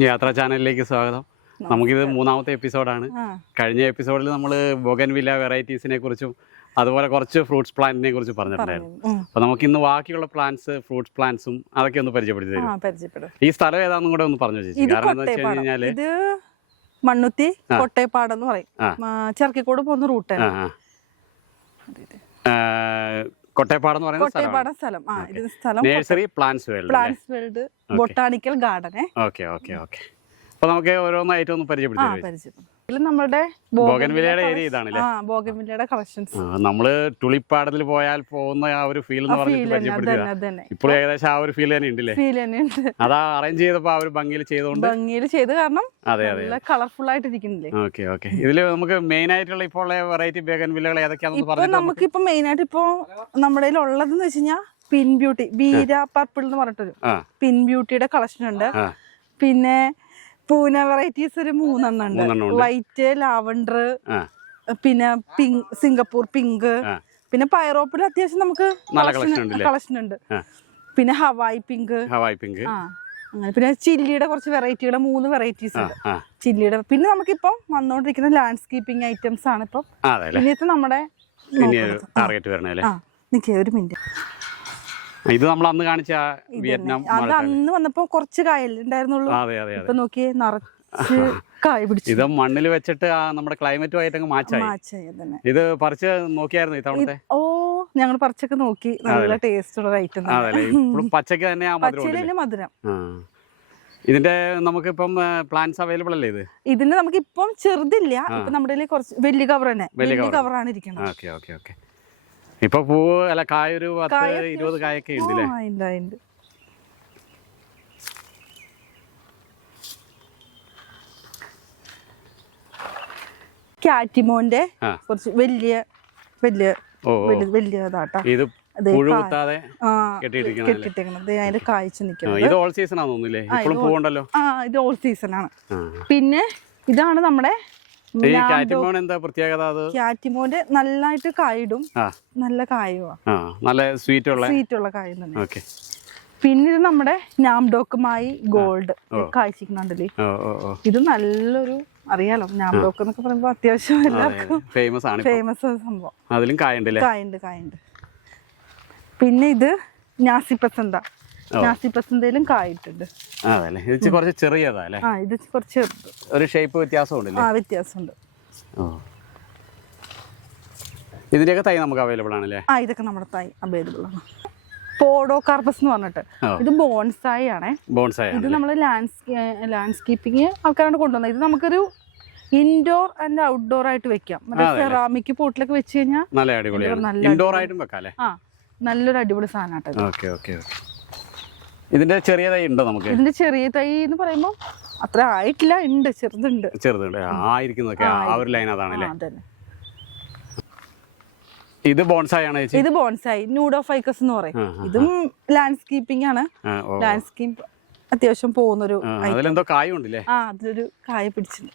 യാത്രാ ചാനലിലേക്ക് സ്വാഗതം. നമുക്കിത് മൂന്നാമത്തെ എപ്പിസോഡാണ്. കഴിഞ്ഞ എപ്പിസോഡിൽ നമ്മൾ ബൊഗൻവില്ല വെറൈറ്റീസിനെ കുറിച്ചും അതുപോലെ കുറച്ച് ഫ്രൂട്ട്സ് പ്ലാന്റിനെ കുറിച്ച് പറഞ്ഞിട്ടുണ്ടായിരുന്നു. അപ്പൊ നമുക്ക് ഇന്ന് ബാക്കിയുള്ള പ്ലാന്റ്സ്, ഫ്രൂട്ട്സ് പ്ലാന്റ്സും അതൊക്കെ ഒന്ന് പരിചയപ്പെടുത്തി തരും. ഈ സ്ഥലം ഏതാണെന്നും കൂടെ ഒന്ന് പറഞ്ഞു ചേച്ചി. കാരണം എന്താ വെച്ച് കഴിഞ്ഞാല് ഇത് മണ്ണുത്തി കൊട്ടേപ്പാട് എന്ന് പറയും, ചെർക്കിക്കോട് പോകുന്ന റൂട്ട്. കൊട്ടേപ്പാട് എന്ന് പറയുന്ന സ്ഥലം nursery plants world botanical garden. Okay okay okay. അപ്പൊ നമുക്ക് ഓരോന്നായിട്ട് ഒന്ന് പരിചയപ്പെടുത്തി. നമ്മുടെ ബോഗൻവില്ലയുടെ ഏരിയ ഇതാണല്ലേ? ബോഗൻവില്ലയുടെ കളക്ഷൻസ്. നമ്മള് ടുളിപ്പാടത്തിൽ പോയാൽ പോകുന്ന ആ ഒരു ഫീൽ എന്ന് പറഞ്ഞിട്ട് ഇപ്പോൾ ഏകദേശം ആ ഒരു ഫീൽ തന്നെ ഉണ്ടല്ലേ? അതാ അറേഞ്ച് ചെയ്തപ്പോ ആ ഒരു ഭംഗിയിൽ ചെയ്ത് കാരണം കളർഫുൾ ആയിട്ട് ഇരിക്കുന്നില്ലേ? Okay okay. ഇതില് നമുക്ക് മെയിൻ ആയിട്ടുള്ള ഇപ്പോൾ വെറൈറ്റി ബോഗൻവില്ലകൾ ഏതൊക്കെയാണെന്ന് പറഞ്ഞു. നമുക്കിപ്പോ മെയിൻ ആയിട്ട് ഇപ്പൊ നമ്മുടെ ഉള്ളതെന്ന് വെച്ച് കഴിഞ്ഞാൽ പിൻ ബ്യൂട്ടി, ബീര പർപ്പിൾ എന്ന് പറഞ്ഞിട്ടൊരു പിൻ ബ്യൂട്ടിയുടെ കളക്ഷൻ ഉണ്ട്. പിന്നെ പൂന വെറൈറ്റീസ് ഒരു 3 ഉണ്ട്. വൈറ്റ്, ലാവണ്ടർ, പിന്നെ പിങ്ക്, സിംഗപ്പൂർ പിങ്ക്, പിന്നെ പൈറോപ്പിൽ അത്യാവശ്യം നമുക്ക് കളക്ഷൻ ഉണ്ട്. പിന്നെ ഹവായ് പിങ്ക്, അങ്ങനെ. പിന്നെ ചില്ലിയുടെ കുറച്ച് വെറൈറ്റിയുടെ 3 വെറൈറ്റീസ് ഉണ്ട് ചില്ലിയുടെ. പിന്നെ നമുക്കിപ്പം വന്നോണ്ടിരിക്കുന്ന ലാൻഡ്സ്കേപ്പിംഗ് ഐറ്റംസ് ആണ് ഇപ്പം ഇന്നത്തെ നമ്മുടെ. ഒരു മിനിറ്റ്, ഇത് നമ്മൾ അന്ന് കാണിച്ച വിയറ്റ്നാം. അത് അന്ന് വന്നപ്പോ കുറച്ച് കായലുണ്ടായിരുന്നുള്ളൂ. ഇപ്പൊ നോക്കിയേ നിറച്ച് കായ പിടിച്ചു. ഇത് മണ്ണിൽ വെച്ചിട്ട് നമ്മുടെ ക്ലൈമറ്റുമായിട്ട് അങ്ങ് മാച്ചായി. ഇത് പറിച്ച് നോക്കിയായിരുന്നു ഇത്തവണത്തെ? ഓ, ഞങ്ങൾ പറിച്ചൊക്കെ നോക്കി. നല്ല ടേസ്റ്റ് ഉള്ള ഐറ്റം. പച്ചക്ക് തന്നെ മധുരം. ഇതിന്റെ നമുക്കിപ്പം പ്ലാന്റ്സ് അവൈലബിൾ അല്ലേ? ഇതിന്റെ നമുക്ക് ഇപ്പം ചെറുതില്ല. ഇപ്പൊ നമ്മുടെ കുറച്ച് വലിയ കവർ തന്നെ, വലിയ കവറാണ് ഇരിക്കുന്നത്. Okay okay okay. ഇപ്പൊ പൂവ് അല്ല കായ ഒരു 10-20 കായൊക്കെ ഉണ്ടല്ലേ? കാറ്റിമോന്റെ കുറച്ച് വലിയ ഇത് കെട്ടിയിട്ടിരിക്കുന്നത് അതിന്റെ കായ്ച്ചു നിൽക്കുന്നത്. ഇത് ഓൾ സീസൺ ആണെന്നൊന്നുമില്ലേ? ഇപ്പോഴും പൂവുണ്ടല്ലോ. ഇത് ഓൾ സീസൺ ആണ്. പിന്നെ ഇതാണ് നമ്മുടെ എന്താ പ്രത്യേകത? കാറ്റിമോന്റെ നന്നായിട്ട് കായിടും, നല്ല കായുവാ, നല്ല സ്വീറ്റ് ഉള്ള കായ തന്നെ. പിന്നെ ഇത് നമ്മുടെ നാംഡോക്കുമായി ഗോൾഡ് കായ്ച്ചിരിക്കുന്നുണ്ടല്ലേ? ഇത് നല്ലൊരു, അറിയാലോ നാംഡോക്ക് എന്നൊക്കെ പറയുമ്പോ അത്യാവശ്യം എല്ലാവർക്കും ഫേമസ് സംഭവം. അതിലും കായുണ്ട്. പിന്നെ ഇത് നാസിപ്പസന്തയിലും കായിട്ടുണ്ട്. ഇത് കുറച്ച് ചെറിയതാ. ഇത് കുറച്ച് ചെറുത്, ഒരു ഷേപ്പ് വ്യത്യാസമുണ്ട്. വ്യത്യാസമുണ്ട്. ഇതിന്റെയൊക്കെ തൈ നമുക്ക് അവൈലബിൾ ആണല്ലേ? ഇതൊക്കെ നമ്മുടെ തൈ അവൈലബിൾ ആണ്. പോഡോ കാർപ്പസ് എന്ന് പറഞ്ഞിട്ട് ഇത് ബോൺസായി ആണേ. ഇത് നമ്മള് ലാൻഡ്സ്കേപ്പിംഗ് ആൾക്കാരാണ് കൊണ്ടുവന്നത്. ഇത് നമുക്കൊരു ഇൻഡോർ ആൻഡ് ഔട്ട്ഡോർ ആയിട്ട് വെക്കാം. സെറാമിക് പോട്ടിലൊക്കെ വെച്ച് കഴിഞ്ഞാൽ നല്ലൊരു അടിപൊളി സാധനമായിട്ട്. ഇതിന്റെ ചെറിയ തൈ ഉണ്ടോ നമുക്ക്? ഇതിന്റെ ചെറിയ തൈ എന്ന് പറയുമ്പോ അത്ര ആയിട്ടില്ല, ഉണ്ട്, ചെറുതുണ്ട്. ഇത് ബോൺസായി ആണ്. ഇത് ബോൺസായി ന്യൂഡോഫൈക്കസ് എന്ന് പറയും. ഇതും ലാൻഡ്സ്കേപ്പിംഗ് ആണ്. ലാൻഡ്സ്കേപ്പ് അത്യാവശ്യം പോകുന്നൊരു അതൊരു കായ പിടിച്ചിട്ടുണ്ട്.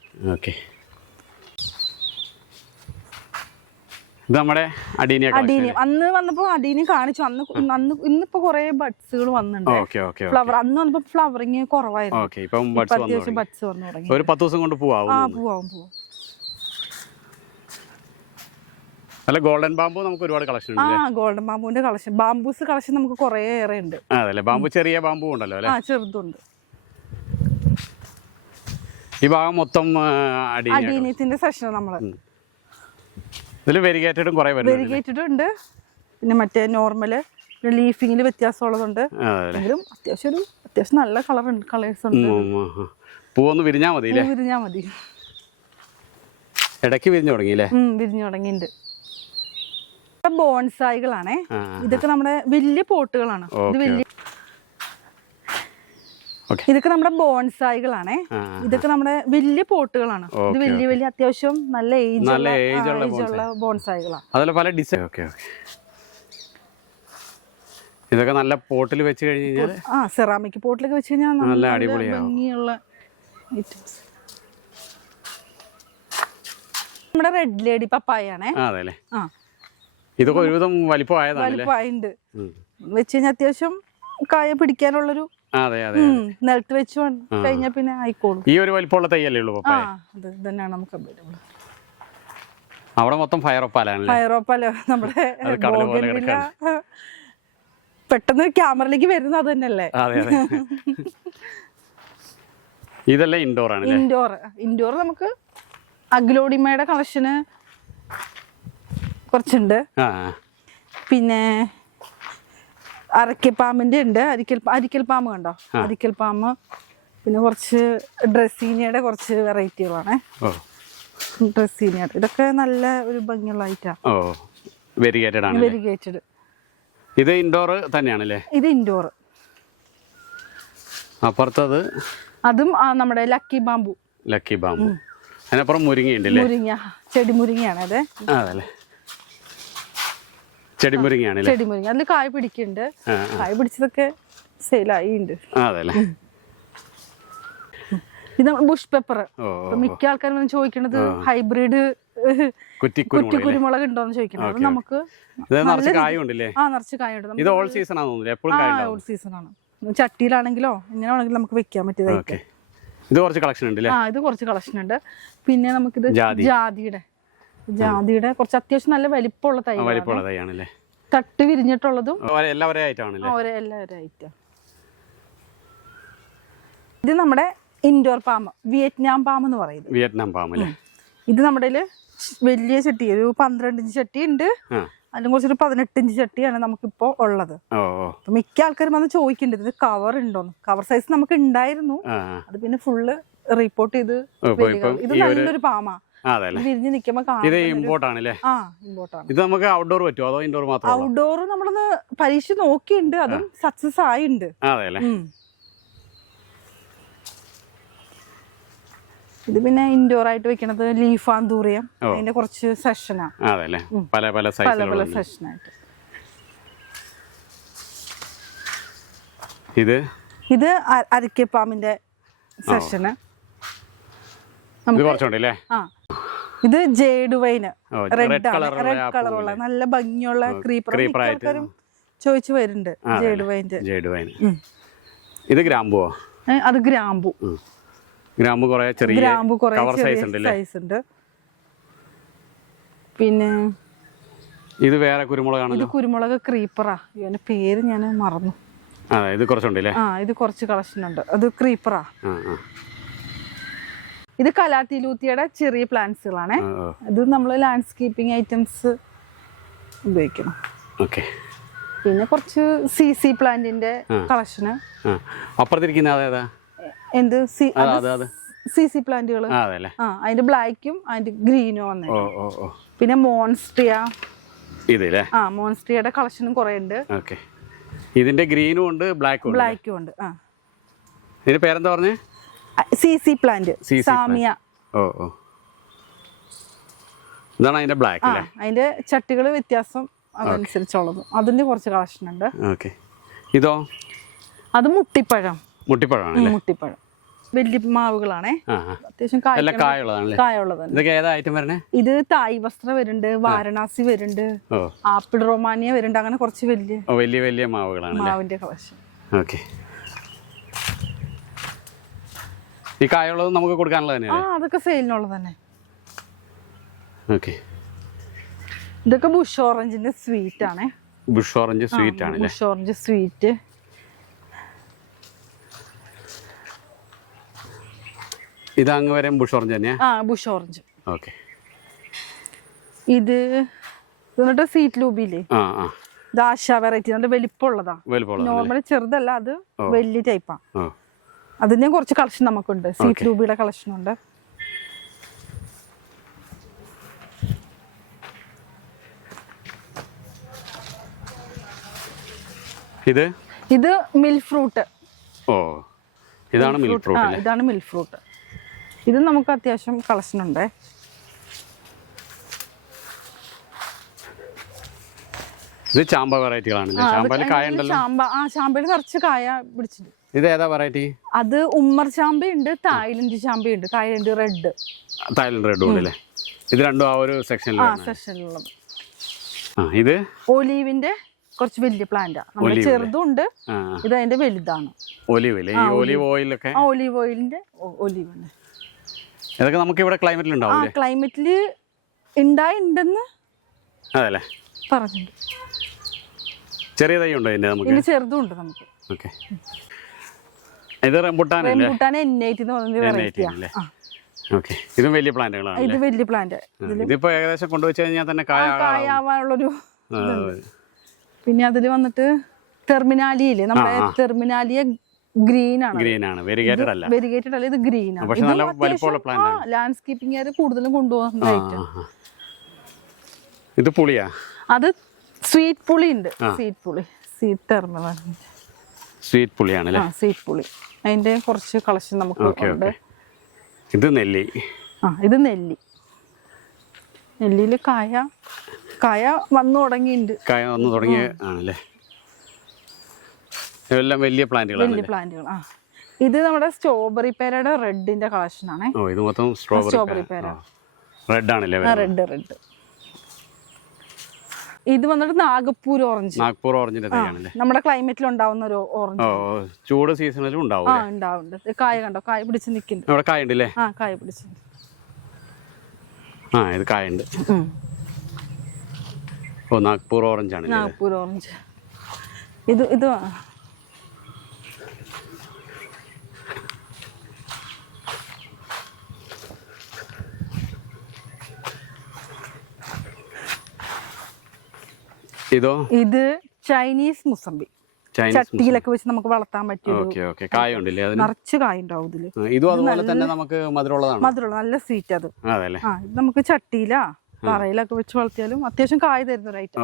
അന്ന് വന്നപ്പോ അടീനി കാണിച്ചു. ഇന്നിപ്പോ കൊറേ ബഡ്സുകൾ വന്നിട്ടുണ്ട്. ഫ്ലവർ അന്ന് വന്നപ്പോ ഫ്ലവറിങ് കുറവായിരുന്നു. അത്യാവശ്യം ബഡ്സ് വന്നു തുടങ്ങി. ഒരു 10 ദിവസം കൊണ്ട് പോവാം. അല്ല, ഗോൾഡൻ ബാംബു നമുക്ക് ഒരുപാട് കളക്ഷൻ ഉണ്ട്. ഗോൾഡൻ ബാംബുവിന്റെ കളക്ഷൻ, ബാംബൂസ് കളക്ഷൻ നമുക്ക് കുറേ ഏറെ ഉണ്ട്. ബാംബു, ചെറിയ ബാംബു ഉണ്ടല്ലോ അല്ലേ? ചെറുതുണ്ട്. ഈ ഭാഗം മൊത്തം അടീനിയത്തിന്റെ സെക്ഷൻ നമ്മള്. ഇതിൽ വെരിഗേറ്റഡും കുറെ വെരിഗേറ്റഡ് ഉണ്ട്. പിന്നെ മറ്റേ നോർമല് ലീഫിങ്ങിൽ വ്യത്യാസമുള്ളതുണ്ട്. അത്യാവശ്യം നല്ല കളേഴ്സ് ഉണ്ട്. പൂവൊന്ന് വിരിഞ്ഞാ മതി. ഇടയ്ക്ക് വിരിഞ്ഞു തുടങ്ങിയില്ലേ? വിരിഞ്ഞു തുടങ്ങിയിട്ടുണ്ട്. ബോൺസായികളാണേ. ഇതൊക്കെ നമ്മുടെ വലിയ പോട്ടുകളാണ്. ഇതൊക്കെ നമ്മുടെ ബോൺസായികളാണേ. ഇതൊക്കെ നമ്മുടെ വലിയ പോട്ടുകളാണ്. ഇത് വലിയ അത്യാവശ്യം നല്ല ഏജുള്ള ബോൺസായികളാണ്. ഇതൊക്കെ നല്ല പോട്ടിൽ വെച്ച് കഴിഞ്ഞാൽ, സെറാമിക് പോട്ടിലൊക്കെ വെച്ച് കഴിഞ്ഞാൽ നല്ല ഭംഗിയുള്ള ഐറ്റംസ്. നമ്മുടെ റെഡ് ലേഡി പപ്പായ ആണേ. ഇതൊക്കെ ഒരുവിധം വലിപ്പമായുണ്ട് വെച്ച് കഴിഞ്ഞാൽ അത്യാവശ്യം കായ പിടിക്കാനുള്ളൊരു അതെ അതെ നിലത്ത് വെച്ച് കഴിഞ്ഞാൽ പിന്നെ ആയിക്കോളും. ഈ ഒരു വലിപ്പമുള്ള തൈയല്ലേ ഉള്ളൂ പപ്പായ? അത് തന്നെയാണ് നമുക്ക് അവൈലബിൾ. അവിടെ മൊത്തം ഫയറോപ്പാലാണല്ലേ? ഫയറോപ്പാല നമ്മുടെ ബോഗൻവില്ല. പെട്ടെന്ന് ക്യാമറയിലേക്ക് വരുന്നത് അത് തന്നെയല്ലേ? അതെ അതെ. ഇതെല്ലാം ഇൻഡോർ ആണ്. ഇൻഡോർ നമുക്ക് അഗ്ലോഡിമയുടെ കളക്ഷന് കുറച്ചുണ്ട്. പിന്നെ അരക്കപ്പാമ്പിന്റെ ഉണ്ട്. അരിക്കൽ പാമ്പ് കണ്ടോ? അരിക്കൽ പാമ്പ്. പിന്നെ കുറച്ച് ഡ്രസ്സീനിയുടെ കുറച്ച് വെറൈറ്റികളാണ്. ഡ്രസ്സീനിയുടെ ഇതൊക്കെ നല്ല ഒരു ഭംഗിയുള്ള ഐറ്റാണ്. വെരിഗേറ്റഡ്. ഇത് ഇൻഡോർ തന്നെയാണല്ലേ? ഇത് ഇൻഡോർ. അപ്പുറത്തത് അതും നമ്മുടെ ലക്കി ബാമ്പു. അതിനപ്പുറം മുരിങ്ങയുണ്ടല്ലേ? മുരിങ്ങ, ചെടി മുരിങ്ങയാണ്. അതെ അതല്ലേ, ചെടി മുരിങ്ങയാണ്. അതിൽ കായ പിടിക്കുന്നുണ്ട്. കായ പിടിച്ചതൊക്കെ സെയിലായിണ്ട്. അതല്ലേ. ഇത് ബുഷ് പെപ്പർ. മിക്ക ആൾക്കാരും ചോദിക്കണത് ഹൈബ്രിഡ് കുറ്റിക്കുരുമുളക് ഉണ്ടോന്ന് ചോദിക്കണം. നമുക്ക് നിറച്ച് കായുണ്ട്. ഇത് ഓൾ സീസൺ ഓൾ സീസൺ ആണ്. ചട്ടിയിലാണെങ്കിലോ എങ്ങനെ വേണമെങ്കിലും നമുക്ക് വെക്കാൻ പറ്റിയതായിട്ട്. ഇത് കുറച്ച് കളക്ഷൻ ഉണ്ട്. ഇത് കുറച്ച് കളക്ഷൻ ഉണ്ട്. പിന്നെ നമുക്കിത് ജാതിയുടെ കുറച്ച് അത്യാവശ്യം നല്ല വലിപ്പമുള്ള തൈ. തട്ട് വിരിഞ്ഞിട്ടുള്ളതും എല്ലാവരും ഐറ്റം. ഇത് നമ്മുടെ ഇൻഡോർ പാം, വിയറ്റ്നാം പാം എന്ന് പറയുന്നത്. വിയറ്റ്നാം പാം അല്ലേ? ഇത് നമ്മുടെ വലിയ ചട്ടി, ഒരു 12 ഇഞ്ച് ചട്ടി ഉണ്ട്. അതിലും കുറച്ചൊരു 18 ഇഞ്ച് ചട്ടിയാണ് നമുക്കിപ്പോ ഉള്ളത്. മിക്ക ആൾക്കാരും വന്ന് ചോദിക്കുന്നുണ്ട് ഇത് കവർ ഉണ്ടോന്ന്. കവർ സൈസ് നമുക്ക് ഉണ്ടായിരുന്നു, അത് പിന്നെ ഫുള്ള് റിപ്പോർട്ട് ചെയ്ത്. ഇത് നല്ലൊരു പാമാ. വിരിഞ്ഞ് നിൽക്കുമ്പോ ഔട്ട്ഡോർ നമ്മളൊന്ന് പരീക്ഷ നോക്കിയിട്ടുണ്ട്, അതും സക്സസ് ആയിണ്ട്. ഇത് പിന്നെ ഇൻഡോർ ആയിട്ട് വെക്കണത് ലീഫ് ആന്തൂറിയം, അതിന്റെ കുറച്ച് സെഷനാ. പല പല സെഷനായിട്ട്. ഇത് അരക്കപ്പാമ്പിന്റെ സെഷന്. ഇത് ജേഡ് വൈന്, റെഡ് കളറുള്ള നല്ല ഭംഗിയുള്ള ക്രീപ്പർ. ആൾക്കാരും ചോദിച്ചു വരുന്നുണ്ട് ജേഡ് വൈൻ. ഇത് ഗ്രാമ്പു. അത് ഗ്രാമ്പു. ഗ്രാമ്പു കുറെ സൈസ് ഉണ്ട്. പിന്നെ ഇത് വേറെ കുരുമുളകാണ്. ഇത് കുരുമുളക് ക്രീപ്പറാ. ഇതിന്റെ പേര് ഞാൻ മറന്നു. ഇത് കുറച്ചുണ്ടല്ലേ? ഇത് കുറച്ച് കളക്ഷൻ ഉണ്ട്. അത് ക്രീപ്പറാ. ഇത് കലാത്തിലൂത്തിയുടെ ചെറിയ പ്ലാന്റ്സുകളാണ്. ഇത് നമ്മൾ ലാൻഡ്സ്കേപ്പിംഗ് ഐറ്റംസ് ഉപയോഗിക്കണം. പിന്നെ കുറച്ച് CC പ്ലാന്റിന്റെ കളക്ഷന്. അപ്പുറത്തിരിക്കുന്ന എന്ത് CC പ്ലാന്റുകൾ. അതിന്റെ ബ്ലാക്കും അതിന്റെ ഗ്രീനും വന്നേ. പിന്നെ മോൺസ്ട്രിയ. മോൺസ്ട്രിയയുടെ കളക്ഷനും കുറെ ഉണ്ട്. ഇതിന്റെ ഗ്രീനും ഉണ്ട്, ബ്ലാക്കും ഉണ്ട്. ഇതിന്റെ പേരെന്താ പറഞ്ഞേ? CC plant, Samiya. ഇതാണ് അതിന്റെ ബ്ലാക്ക്. അതിന്റെ ചട്ടികൾ വ്യത്യാസം അതനുസരിച്ചുള്ളത്. അതിന്റെ കുറച്ച് കളക്ഷൻ ഉണ്ട്. ഇതോ? അത് മുട്ടിപ്പഴം. മുട്ടിപ്പഴം വലിയ മാവുകളാണേ. അത്യാവശ്യം കായുള്ളതാണ്. ഇത് തായ് വസ്ത്ര വരുന്നുണ്ട്, വാരണാസി വരുന്നുണ്ട്, ആപ്പിൾ റൊമാനിയ വരുന്നുണ്ട്. അങ്ങനെ കുറച്ച് വലിയ മാവിന്റെ കളക്ഷൻ. ഈ കായുള്ളത് നമുക്ക് കൊടുക്കാനുള്ളത് അതൊക്കെ സെയിലിനുള്ളത് തന്നെ. ഇതൊക്കെ ബുഷ് ഓറഞ്ചിന്റെ സ്വീറ്റ് ആണ്. Bush orange sweet. ഇത് അങ്ങ് വരെ ബുഷ് ഓറഞ്ച് തന്നെയാ? Bush orange. ഇത് എന്നിട്ട് സീറ്റ് ലൂബിയില്ലേ, ഇത് ആശ വെറൈറ്റി. നല്ല വലിപ്പമുള്ളതാ. നോർമലി ചെറുതല്ല, അത് വലിയ ടൈപ്പാ. അതിന്റെ കുറച്ച് കളക്ഷൻ നമുക്കുണ്ട്. സീറ്റ് ലൂബിയുടെ കളക്ഷൻ ഉണ്ട്. ഇത് മിൽക്ക് ഫ്രൂട്ട്. ഇതാണ് മിൽക്ക് ഫ്രൂട്ട്. ഇത് നമുക്ക് അത്യാവശ്യം കളക്ഷൻ ഉണ്ട്. ഇത് ചാമ്പ വെറൈറ്റികളാണ്. ചാമ്പയിൽ നിറച്ച് കായ പിടിച്ചിട്ടുണ്ട്. ഇത് ഏതാ വെറൈറ്റി? അത് ഉമ്മർ ചാമ്പയുണ്ട്, തായ്ലൻഡ് ചാമ്പയുണ്ട്. തായ്ലൻഡ് റെഡ് ഉണ്ടല്ലേ? ഇത് രണ്ടും ആ ഒരു സെക്ഷനിലുള്ളത്. ഇത് ഒലീവിന്റെ കുറച്ച് വലിയ പ്ലാന്റാ. നമ്മുടെ ചെറുതും ഉണ്ട്, ഇത് അതിന്റെ വലുതാണ്. ഒലിവ് ഓയിലൊക്കെ ഒലിവ് ഓയിലിന്റെ ഒലിവ് ആണ്. ഇതൊക്കെ നമുക്ക് ഇവിടെ ക്ലൈമറ്റിൽ ഉണ്ടാവും. ക്ലൈമറ്റില് ഉണ്ടായിണ്ടെന്ന് അതല്ലേ പറഞ്ഞിട്ടുണ്ട്. ചെറിയ തൈ ഉണ്ടോ ഇതിന്റെ? നമുക്ക് ഇതിന് ചെറുതും ഉണ്ട് നമുക്ക്. ഓക്കെ. ഇത് റംബുട്ടാൻ N8 എന്ന് പറഞ്ഞ വെറൈറ്റിയാ. ഓക്കെ. ഇതും വലിയ പ്ലാന്റുകളാണ്. ഇത് വലിയ പ്ലാന്റ്. ഇതിപ്പോ ഏകദേശം കൊണ്ടുവച്ച് കഴിഞ്ഞാൽ തന്നെ കായാവാനുള്ളൊരു. പിന്നെ അതില് വന്നിട്ട് ടെർമിനാലിയില്ലേ, നമ്മുടെ ടെർമിനാലിയ ഗ്രീൻ ആണ്. വെരിഗേറ്റഡ് അല്ല, ഇത് ഗ്രീൻ ആണ്. ലാൻഡ്സ്കേപ്പിംഗ് കൂടുതലും കൊണ്ടുപോകുന്നതായിട്ട്. ഇത് പുളിയാ? അത് സ്വീറ്റ് പുളി ഉണ്ട്. സ്വീറ്റ് പുളിയാണ്. സ്വീറ്റ് പുളി അതിന്റെ കുറച്ച് കളക്ഷൻ നമുക്ക് ഉണ്ട്. ഇത് നെല്ലി. ഇത് നെല്ലിയില് കായ വന്നു തുടങ്ങിയിട്ടുണ്ട്. ഇതെല്ലാം വലിയ പ്ലാന്റുകൾ. ഇത് നമ്മുടെ സ്ട്രോബെറി പേരയുടെ റെഡിന്റെ കളക്ഷൻ ആണ്. ഇത് മൊത്തം സ്ട്രോബെറി പേര. റെഡ് ആണല്ലേ? റെഡ്. ഇത് വന്നിട്ട് നാഗ്പൂർ ഓറഞ്ച്. നമ്മുടെ ക്ലൈമറ്റിൽ ഉണ്ടാവുന്ന ഒരു ഓറഞ്ച്. ചൂട് സീസണിലും ഉണ്ടാവും. കായ കണ്ടോ, കായ പിടിച്ച് നിൽക്കുന്നുണ്ട്. കായ പിടിച്ച്. ഇത് കായുണ്ട്. നാഗ്പൂർ ഓറഞ്ച് ആണ്. നാഗ്പൂർ ഓറഞ്ച്. ഇത് ഇത് ചൈനീസ് മുസംബി. ചട്ടിയിലൊക്കെ വെച്ച് നമുക്ക് വളർത്താൻ പറ്റും. നിറച്ച് കായ ഉണ്ടാവും ഇതില്. മധുരമുള്ള നല്ല സ്വീറ്റ്. അത് ഇത് നമുക്ക് ചട്ടിയിലാ തറയിലൊക്കെ വെച്ച് വളർത്തിയാലും അത്യാവശ്യം കായ തരുന്ന ഒരു ഐറ്റം.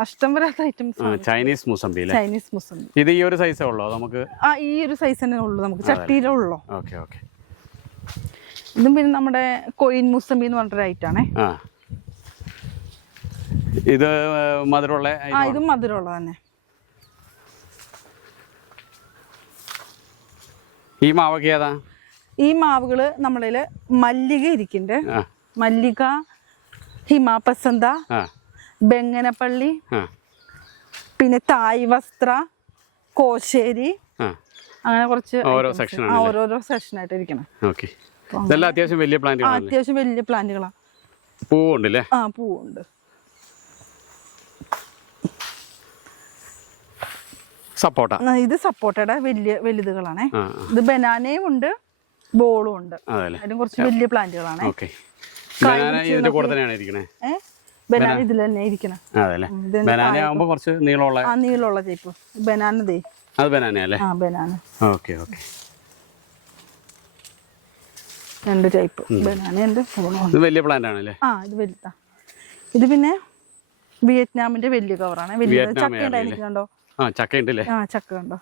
നഷ്ടം വരാത്ത ഐറ്റംസ്. ചൈനീസ് മുസംബി. ഇത് ഈ ഒരു സൈസേ ഉള്ളൂ നമുക്ക്? ഈ ഒരു സൈസ് തന്നെ ഉള്ളൂ നമുക്ക്, ചട്ടിയിലേ ഉള്ളൂ. ഇതും പിന്നെ നമ്മുടെ കൊയിൻ മുസംബി എന്ന് പറഞ്ഞൊരു ഐറ്റാണേ. ഇത് മധുരമുള്ള? ഇതും മധുരമുള്ള തന്നെ. ഈ മാവൊക്കെ ഏതാ? ഈ മാവുകള് നമ്മുടെ മല്ലിക ഇരിക്കുന്നുണ്ട്. മല്ലിക, ഹിമാപസന്ത, ബെങ്ങനപ്പള്ളി, പിന്നെ തായ് വസ്ത്ര, കോശേരി, അങ്ങനെ കുറച്ച് ഓരോരോ സെക്ഷനായിട്ട് ഇരിക്കണം. അത്യാവശ്യം വലിയ പ്ലാന്റുകളാണ്. പൂവുണ്ടല്ലേ? പൂവുണ്ട്. സപ്പോട്ട. ഇത് സപ്പോട്ടയുടെ വലുതുകളാണ്. ഇത് ബനാനയും ഉണ്ട്, ബോളും ഉണ്ട്. അതിലും കുറച്ച് വലിയ പ്ലാന്റുകളാണ്. ബനാന ഇതിൽ തന്നെ ഇരിക്കണം. നീളമുള്ള ടൈപ്പ് ബനാന. ബനാന രണ്ട് ടൈപ്പ് ബനാന. വലിയ പ്ലാന്റ് ആണല്ലേ? ഇത് വലുതാ. ഇത് പിന്നെ വിയറ്റ്നാമിന്റെ വലിയ കവറാണ്. വലിയ ചക്ക ഉണ്ടായിരിക്കുന്നുണ്ടോ? ചക്ക ഉണ്ടല്ലേ? ചക്ക കണ്ടോ?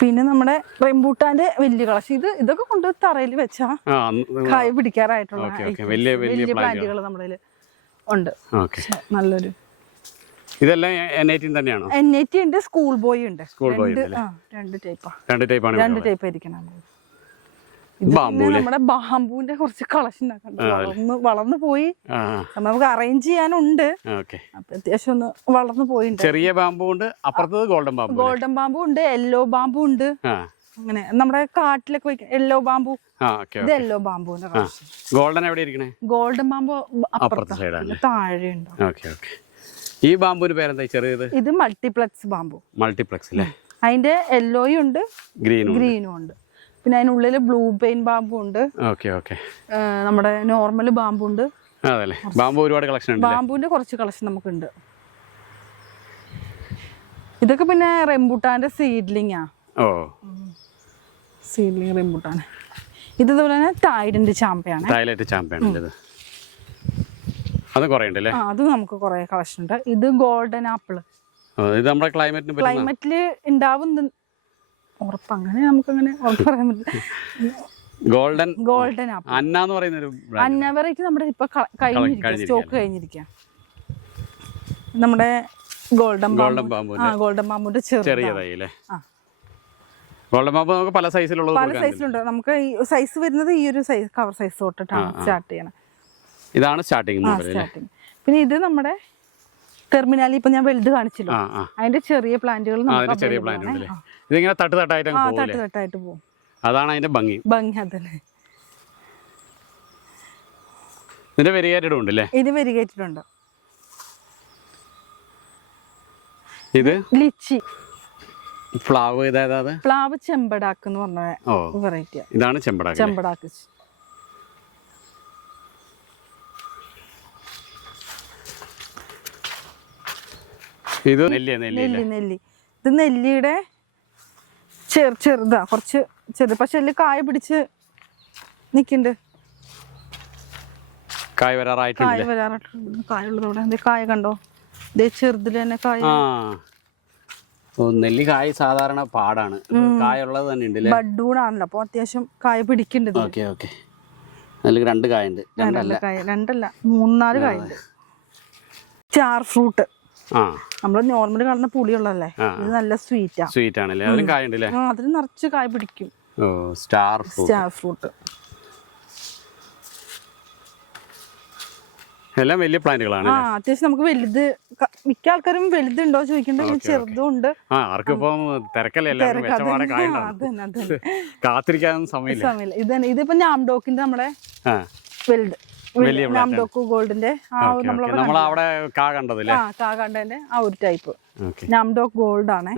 പിന്നെ നമ്മുടെ റംബൂട്ടാന്റെ വലിയ കളക്ഷൻ. ഇതൊക്കെ കൊണ്ട് തറയിൽ വെച്ചാ കായ പിടിക്കാറായിട്ടുള്ള വലിയ പ്ലാന്റുകൾ നമ്മുടെ ഉണ്ട്. നല്ലൊരു. ഇതെല്ലാം N18 തന്നെയാണോ? N18 ഉണ്ട്, സ്കൂൾ ബോയ് ഉണ്ട്. രണ്ട് ടൈപ്പ് ആയിരിക്കണം. നമ്മുടെ ബാമ്പുവിന്റെ കുറച്ച് കളക്ഷൻ വളർന്നു പോയി. നമുക്ക് അറേഞ്ച് ചെയ്യാനുണ്ട്. അത്യാവശ്യം ഒന്ന് വളർന്നു പോയിട്ടുണ്ട്. ചെറിയ ബാമ്പു ഉണ്ട്, അപ്പുറത്തത് ഗോൾഡൻ ബാമ്പു ഉണ്ട്, യെല്ലോ ബാമ്പു ഉണ്ട്. അങ്ങനെ നമ്മുടെ കാട്ടിലൊക്കെ വയ്ക്കാം യെല്ലോ ബാമ്പു. ഇത് യെല്ലോ ബാമ്പുവിന്റെ കളക്ഷൻ. ഗോൾഡൻ ബാമ്പു അപ്പുറത്ത് താഴെ ഉണ്ട്. ഈ ബാമ്പുവിന്റെ പേരെന്താ? ചെറിയത് ഇത് മൾട്ടിപ്ലക്സ് ബാമ്പു. അല്ലേ? അതിന്റെ യെല്ലോയും ഉണ്ട്, ഗ്രീനും ഉണ്ട്. പിന്നെ അതിനുള്ളിൽ ബ്ലൂ പെയിൻ ബാമ്പു ഉണ്ട്. നമ്മുടെ നോർമൽ ബാമ്പു ഉണ്ട്. ബാമ്പുവിന്റെ കുറച്ച് കളക്ഷൻ നമുക്കുണ്ട്. ഇതൊക്കെ പിന്നെ റംബൂട്ടാന്റെ സീഡ്ലിംഗ് റംബൂട്ടാൻ. ഇതുപോലെ തന്നെ തായ്ലൻഡ് ചാമ്പയാണ്. അത് നമുക്ക് കുറെ കളക്ഷൻ ഉണ്ട്. ഇത് ഗോൾഡൻ ആപ്പിൾ. ക്ലൈമറ്റില് ഉണ്ടാവുന്ന ഉറപ്പ് അങ്ങനെ നമുക്കങ്ങനെ പറയാൻ പറ്റില്ല. Golden apple. അന്ന വെറൈറ്റി നമ്മുടെ ഇപ്പൊ സ്റ്റോക്ക് കഴിഞ്ഞിരിക്കുക. നമ്മുടെ ഗോൾഡൻ ബാമ്പുന്റെ ചെറിയ. ഗോൾഡൻ പമ്പ് നമുക്ക് പല സൈസിലുള്ളത് പല സൈസിലുണ്ട്. നമുക്ക് ഈ സൈസ് വരുന്നത് ഈ ഒരു സൈസ് കവർ സൈസ് തൊട്ടിട്ടാണ് സ്റ്റാർട്ട് ചെയ്യണം. ഇതാണ് സ്റ്റാർട്ടിങ്. പിന്നെ ഇത് നമ്മുടെ ടെർമിനാലിൽ ഇപ്പൊ ഞാൻ വലുത് കാണിച്ചല്ലോ, അതിന്റെ ചെറിയ പ്ലാന്റുകൾ ചെറിയ പ്ലാന്റ് ഉണ്ട്. ഇതിങ്ങനെ തട്ടായിട്ട് പോകും. അതാണ് അതിന്റെ ഭംഗി. അതന്നെ. ഇതിന്റെ വെരിഗേറ്റഡ് ഉണ്ട് അല്ലേ? ഇത് വെരിഗേറ്റഡ് ഉണ്ട്. ഇത് ലിച്ചി പ്ലാവ്. പ്ലാവ് ചെമ്പടാക്ക് എന്ന് പറഞ്ഞ വെറൈറ്റി. ഇതാണ് ചെമ്പടാക്ക്. ഇത് നെല്ലി. ഇത് നെല്ലിയുടെ ചെറുതാ, കുറച്ച് ചെറുത്. പക്ഷെ അതിൽ കായ പിടിച്ച് നിക്കുന്നുണ്ട്. കായ വരാറായിട്ടുണ്ട്. കായുള്ളതോടെ കായ കണ്ടോ, ചെറുതിൽ തന്നെ കായ. നെല്ലിക്കായ സാധാരണ പാടാണ്, കായുള്ളത് തന്നെ ഉണ്ട്. ബഡ്ഡൂണാണല്ലോ, അപ്പൊ അത്യാവശ്യം കായ പിടിക്കേണ്ടത്. അതിൽ 2 കായുണ്ട്. രണ്ടല്ല 3-4 കായുണ്ട്. സ്റ്റാർ ഫ്രൂട്ട് നമ്മള് നോർമലി കാണുന്ന പുളിയുള്ളതല്ലേ, ഇത് നല്ല സ്വീറ്റ് ആണല്ലേ? അതിലും കായുണ്ടല്ലേ? അതിന് നിറച്ച് കായ പിടിക്കും. സ്റ്റാർ ഫ്രൂട്ട് എല്ലാം വലിയ പ്ലാന്റുകളാണ്. അത്യാവശ്യം നമുക്ക് വലുത്, മിക്ക ആൾക്കാരും വലുതുണ്ടോ ചോദിക്കണ്ട, ചെറുതും ഉണ്ട്. ആർക്കിപ്പം തിരക്കല്ലേ, കാത്തിരിക്കാനൊന്നും സമയമില്ല. ഇതന്നെ, ഇതിപ്പോ ഞാംഡോക്കിന്റെ നമ്മുടെ വലുത്, ഞാംഡോക്ക് ഗോൾഡിന്റെ നമ്മളവിടെ കാ കണ്ടതിന്റെ ആ ഒരു ടൈപ്പ് ഞാംഡോക്ക് ഗോൾഡ് ആണ്.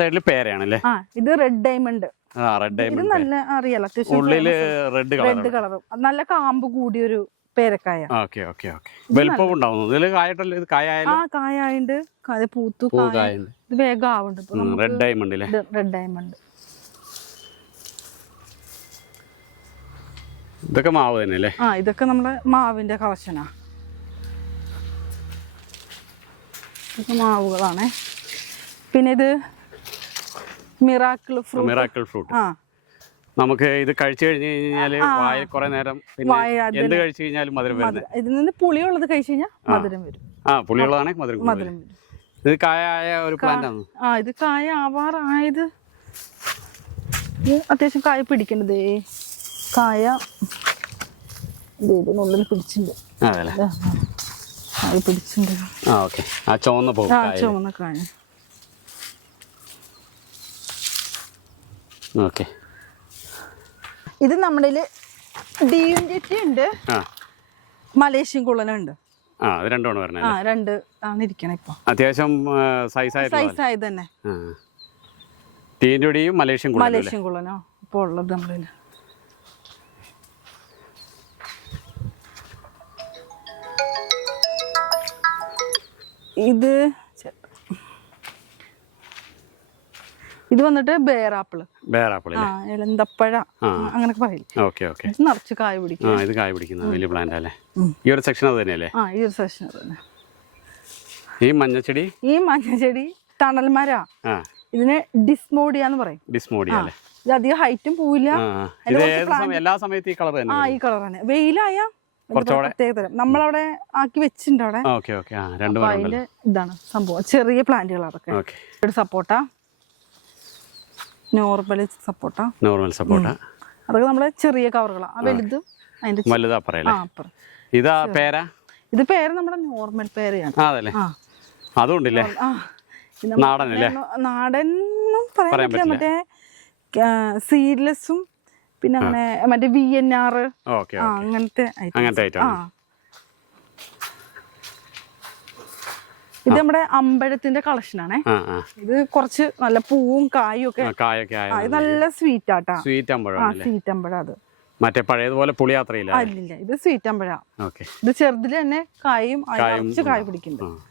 സൈഡിൽ പേരയാണല്ലേ? ഇത് റെഡ് ഡയമണ്ട്. ഇത് നല്ല അറിയാലോ, അത്യാവശ്യം റെഡ് കളർ, നല്ല കാമ്പ് കൂടിയൊരു പേരക്കായ. കായുണ്ട്, പൂത്തു. ഇത് വേഗം ആവുന്നുണ്ട്. Red diamond. ഇതൊക്കെ മാവ് തന്നെയല്ലേ? ഇതൊക്കെ നമ്മുടെ മാവിന്റെ കളക്ഷനാ. ഇതൊക്കെ മാവുകളാണ്. പിന്നെ ഇത് മിറാക്കിൾ ഫ്രൂട്ട്. നമുക്ക് ഇത് കഴിച്ചു കഴിഞ്ഞു കഴിഞ്ഞാല് വായിൽ കുറെ നേരം എന്ത് കഴിച്ചു കഴിഞ്ഞാലും മധുരം വരുന്നത്. ഇതിൽ നിന്ന് പുളിയുള്ളത് കഴിച്ചു കഴിഞ്ഞാൽ മധുരം വരും. പുളിയുള്ളതാണെങ്കിൽ മധുരം വരും. ഇത് കായായ ഒരു പ്ലാന്റ് ആണ്. ഇത് കായ ആവാറായത്, അത്യാവശ്യം കായ പിടിക്കണ്ടതേ. കായ ഇതിനുള്ളിൽ പിടിച്ചിട്ടുണ്ട്. കായ പിടിച്ചിട്ടുണ്ട്. ചുവന്ന കായ. ഇത് നമ്മുടെ DNT ഉണ്ട്, മലേഷ്യൻ കുളനുണ്ട്. രണ്ട് ആണ് ഇരിക്കണേ ഇപ്പൊ. അത്യാവശ്യം സൈസായത് തന്നെ. മലേഷ്യൻ കുളനോ ഇപ്പൊ ഉള്ളത് നമ്മളില്. ഇത് വന്നിട്ട് ബേറാപ്പിൾ, എളന്തപ്പഴ അങ്ങനെ പറയില്ല. നിറച്ച് കായ പിടിക്കും. വലിയ പ്ലാന്റ് അല്ലേ? ഈ ഒരു സെക്ഷൻ അത് തന്നെയല്ലേ? ഈ ഒരു സെക്ഷൻ തന്നെ. ഈ മഞ്ഞച്ചെടി തണൽമര. ഇതിന് ഡിസ്മോഡിയാന്ന് പറയും. ഇത് അധികം ഹൈറ്റും പോവില്ല. എല്ലാ സമയത്തും ഈ കളർ തന്നെ. വെയിലായ പ്രത്യേകതരം നമ്മളവിടെ ആക്കി വെച്ചിട്ടുണ്ട് അവിടെ. അതിന്റെ ഇതാണ് സംഭവം. ചെറിയ പ്ലാന്റുകൾ അതൊക്കെ. ഒരു സപ്പോട്ട, നോർമൽ സപ്പോട്ട. അതൊക്കെ നമ്മളെ ചെറിയ കവറുകളാണ്. വലുത് ഇത് പേര് നമ്മുടെ നോർമൽ പേരയാണ്. നാടനും പറയാൻ പറ്റില്ല. മറ്റേ സീഡ്ലെസ്സും പിന്നെ അങ്ങനെ മറ്റേ VNR അങ്ങനത്തെ. ഇത് നമ്മുടെ അമ്പഴത്തിന്റെ കളക്ഷനാണേ. ഇത് കുറച്ച് നല്ല പൂവും കായും ഒക്കെ. ഇത് നല്ല സ്വീറ്റ് ആട്ടാ. സ്വീറ്റ് അമ്പഴം. അത് മറ്റേ പഴയതുപോലെ പുളി യാത്രയില്ല. അല്ലില്ല, ഇത് സ്വീറ്റ് അമ്പഴ. ഇത് ചെറുതിൽ തന്നെ കായും കായ പിടിക്കുന്നുണ്ട്.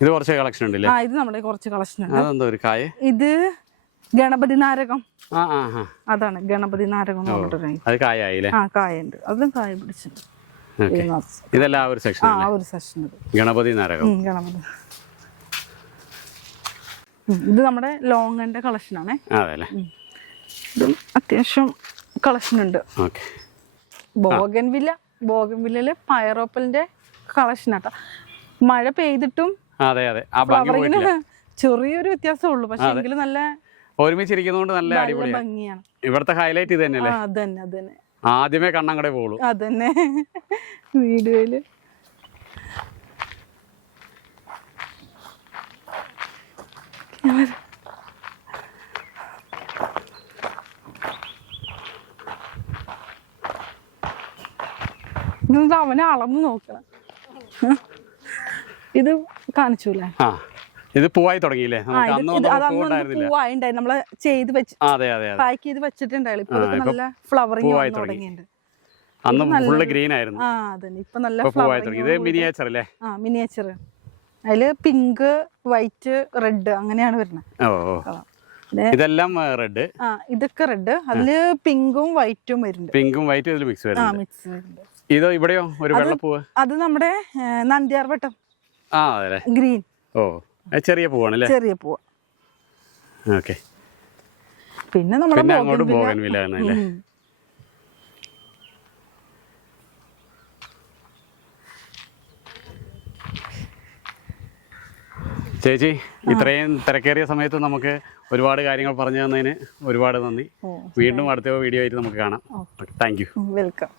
ഇത് കുറച്ച് കളക്ഷൻ ഉണ്ട്. ഇത് നമ്മുടെ കുറച്ച് കളക്ഷൻ ഉണ്ട്. ഇത് ഗണപതി നാരകം. അതാണ് ഗണപതി നാരകം. കായുണ്ട്, അതിലും കായ പിടിച്ചിട്ടുണ്ട്. ഇതെല്ലാം ഒരു സെക്ഷൻ. ഗണപതി നാരകം. ഇത് നമ്മുടെ ലോങ്ങന്റെ കളക്ഷനാണേ. ഇതും അത്യാവശ്യം കളക്ഷൻ ഉണ്ട്. ബോഗൻവില്ലയില് പയറോപ്പലിന്റെ കളക്ഷൻ ആട്ടോ. മഴ പെയ്തിട്ടും ചെറിയൊരു വ്യത്യാസമേ ഉള്ളൂ. പക്ഷെ എങ്കിലും നല്ല ഒരുമിച്ചിരിക്കുന്നതുകൊണ്ട് നല്ല നല്ല അടിപൊളിയാണ്. ഭംഗിയാണ്. ഇവിടുത്തെ ഹൈലൈറ്റ് ഇത് തന്നെയല്ലേ? അതന്നെ ആദ്യമേ കണ്ണങ്ങടെ പോളൂ. അതന്നെ വീഡിയോയില് അവനെ അളന്ന് നോക്കണം. ഇത് കാണിച്ചൂലേ? ആ, ഇത് പൂവായി തുടങ്ങിയില്ലേ? പൂവായിണ്ടായി നമ്മള് ചെയ്ത് വെച്ച് പാക്ക് ചെയ്ത് വെച്ചിട്ടുണ്ടായിരുന്നു. ഇപ്പൊ നല്ല ഫ്ലവറിങ് തുടങ്ങിയിട്ടുണ്ട്. അന്ന് ഫുള്ള് ഗ്രീൻ ആയിരുന്നു. ആ അതന്നെ, ഇപ്പൊ നല്ല ഫ്ലവറിങ്. ഇത് മിനിയേച്ചർ അല്ലേ? ആ, മിനിയേച്ചർ. അതില് പിങ്ക്, വൈറ്റ്, റെഡ് അങ്ങനെയാണ് വരുന്നത്. ഇതെല്ലാം റെഡ്. ആ, ഇതൊക്കെ റെഡ്. അതില് പിങ്കും വൈറ്റും വരുന്നുണ്ട്. പിങ്കും വൈറ്റും ഇതിൽ മിക്സ് വരുന്നുണ്ട്. ഇതോ ഇവിടെയോ ഒരു വെള്ളപ്പൂവ്? അത് നമ്മുടെ നന്ദ്യാർവട്ടം. ആ, അതെ, ഗ്രീൻ. ഓ, ചെറിയ പൂവാണല്ലേ? ചെറിയ പൂവ്. ഓക്കെ. പിന്നെ നമ്മുടെ അങ്ങോട്ട് ബോഗൻവില്ല ആണല്ലേ? ചേച്ചി, ഇത്രയും തിരക്കേറിയ സമയത്ത് നമുക്ക് ഒരുപാട് കാര്യങ്ങൾ പറഞ്ഞു തന്നതിന് ഒരുപാട് നന്ദി. വീണ്ടും അടുത്ത വീഡിയോ ആയിട്ട് നമുക്ക് കാണാം. Thank you. വെൽക്കം.